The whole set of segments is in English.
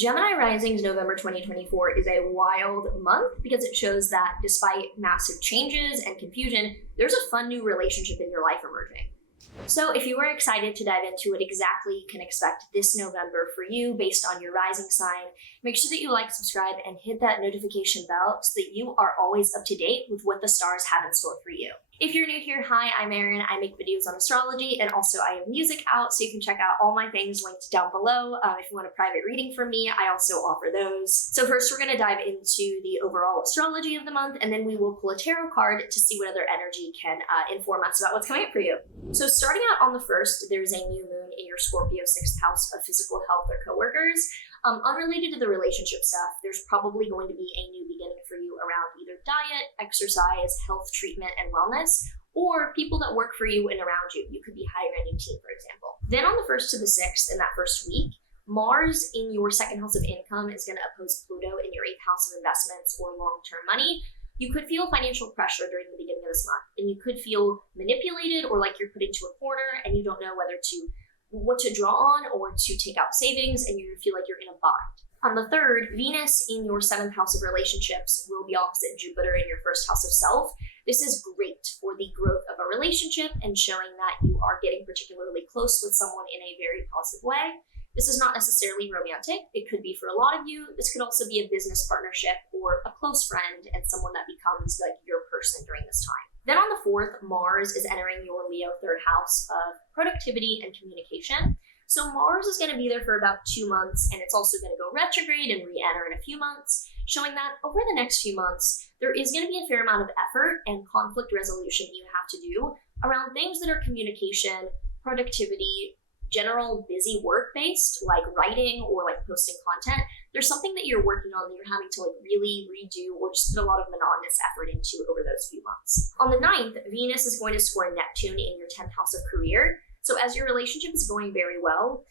Gemini Risings November 2024 is a wild month because it shows that despite massive changes and confusion, there's a fun new relationship in your life emerging. So if you were excited to dive into what exactly you can expect this November for you based on your rising sign, make sure that you like, subscribe, and hit that notification bell so that you are always up to date with what the stars have in store for you. If you're new here, hi, I'm Maren. I make videos on astrology, and also I have music out, so you can check out all my things linked down below. If you want a private reading from me, I also offer those. So first, we're going to dive into the overall astrology of the month, and then we will pull a tarot card to see what other energy can inform us about what's coming up for you. So starting out on the 1st, there's a new moon in your Scorpio 6th house of physical health or coworkers. Unrelated to the relationship stuff, there's probably going to be a new beginning for you around either diet, exercise, health treatment, and wellness, or people that work for you and around you. You could be hiring a new team, for example. Then on the 1st to the 6th, in that first week, Mars in your 2nd house of income is going to oppose Pluto in your 8th house of investments or long-term money. You could feel financial pressure during the beginning of this month, and you could feel manipulated or like you're put into a corner and you don't know what to draw on or to take out savings, and you feel like you're in a bind. On the 3rd, Venus in your 7th house of relationships will be opposite Jupiter in your 1st house of self. This is great for the growth of a relationship and showing that you are getting particularly close with someone in a very positive way. This is not necessarily romantic. It could be for a lot of you. This could also be a business partnership or a close friend and someone that becomes like your person during this time. Then on the 4th, Mars is entering your Leo 3rd house of productivity and communication. So Mars is going to be there for about 2 months, and it's also going to go retrograde and re-enter in a few months, showing that over the next few months, there is going to be a fair amount of effort and conflict resolution you have to do around things that are communication, productivity, general busy work-based, like writing or like posting content. There's something that you're working on that you're having to like really redo or just put a lot of monotonous effort into over those few months. On the 9th, Venus is going to square Neptune in your 10th house of career. So as your relationship is going very well,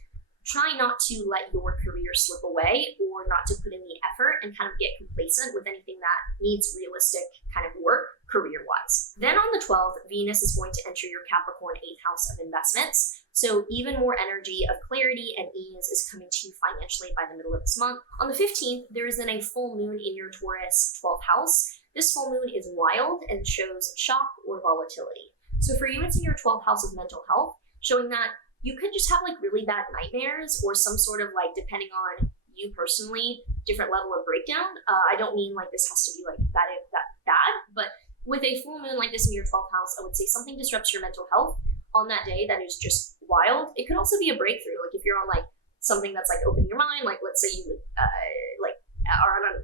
try not to let your career slip away or not to put in the effort and kind of get complacent with anything that needs realistic kind of work career-wise. Then on the 12th, Venus is going to enter your Capricorn 8th house of investments. So even more energy of clarity and ease is coming to you financially by the middle of this month. On the 15th, there is then a full moon in your Taurus 12th house. This full moon is wild and shows shock or volatility. So for you, it's in your 12th house of mental health, showing that you could just have like really bad nightmares or some sort of like, depending on you personally, different level of breakdown. I don't mean like this has to be like that bad, but with a full moon like this in your 12th house, I would say something disrupts your mental health on that day that is just wild. It could also be a breakthrough. Like if you're on like something that's like opening your mind, like let's say you are on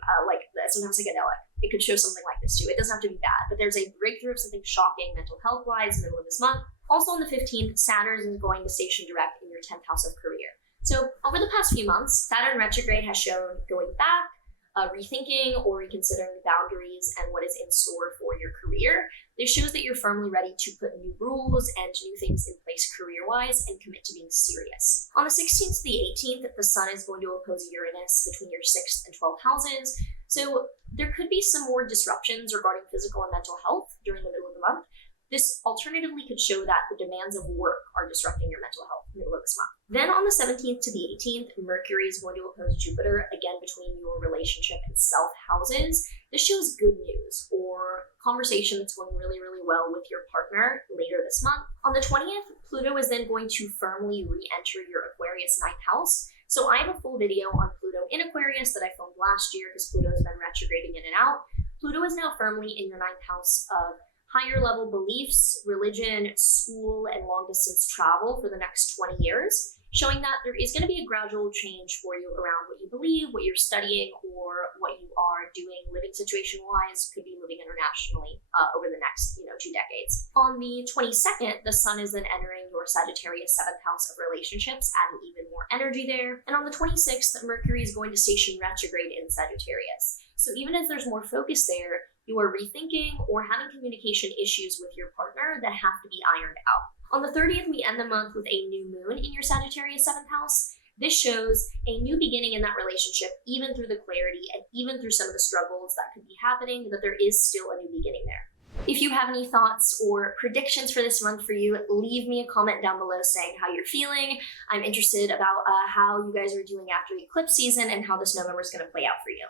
sometimes psychedelic, it could show something like this too. It doesn't have to be bad, but there's a breakthrough of something shocking mental health wise in the middle of this month. Also on the 15th, Saturn is going to station direct in your 10th house of career. So over the past few months, Saturn retrograde has shown going back, rethinking or reconsidering boundaries and what is in store for your career. This shows that you're firmly ready to put new rules and new things in place career-wise and commit to being serious. On the 16th to the 18th, the sun is going to oppose Uranus between your 6th and 12th houses. So there could be some more disruptions regarding physical and mental health during the middle of the month. This alternatively could show that the demands of work are disrupting your mental health in the middle of this month. Then on the 17th to the 18th, Mercury is going to oppose Jupiter, again between your relationship and self houses. This shows good news or conversation that's going really, really well with your partner later this month. On the 20th, Pluto is then going to firmly re-enter your Aquarius 9th house. So I have a full video on Pluto in Aquarius that I filmed last year because Pluto has been retrograding in and out. Pluto is now firmly in your 9th house of higher level beliefs, religion, school, and long distance travel for the next 20 years, showing that there is going to be a gradual change for you around what you believe, what you're studying, or what you are doing living situation wise. Could be moving internationally over the next 2 decades. On the 22nd, the sun is then entering your Sagittarius 7th house of relationships, adding even more energy there. And on the 26th, Mercury is going to station retrograde in Sagittarius. So even as there's more focus there, you are rethinking or having communication issues with your partner that have to be ironed out. On the 30th, we end the month with a new moon in your Sagittarius 7th house. This shows a new beginning in that relationship, even through the clarity and even through some of the struggles that could be happening, that there is still a new beginning there. If you have any thoughts or predictions for this month for you, leave me a comment down below saying how you're feeling. I'm interested about how you guys are doing after eclipse season and how this November is going to play out for you.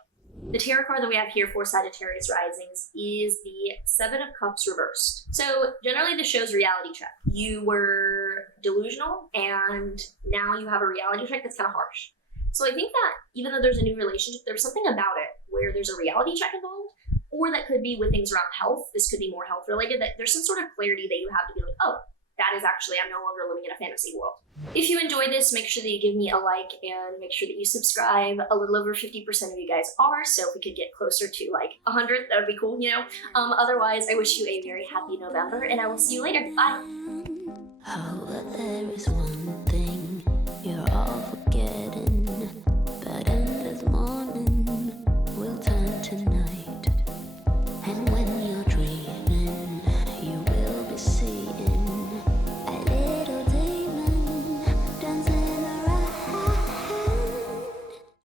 The tarot card that we have here for Sagittarius risings is the Seven of Cups reversed. So generally this shows reality check. You were delusional and now you have a reality check that's kind of harsh. So I think that even though there's a new relationship, there's something about it where there's a reality check involved, or that could be with things around health. This could be more health related, that there's some sort of clarity that you have to be like, oh, that is actually, I'm no longer living in a fantasy world. If you enjoyed this, make sure that you give me a like and make sure that you subscribe. A little over 50% of you guys are, so if we could get closer to like 100, that would be cool, you know? Otherwise, I wish you a very happy November and I will see you later. Bye.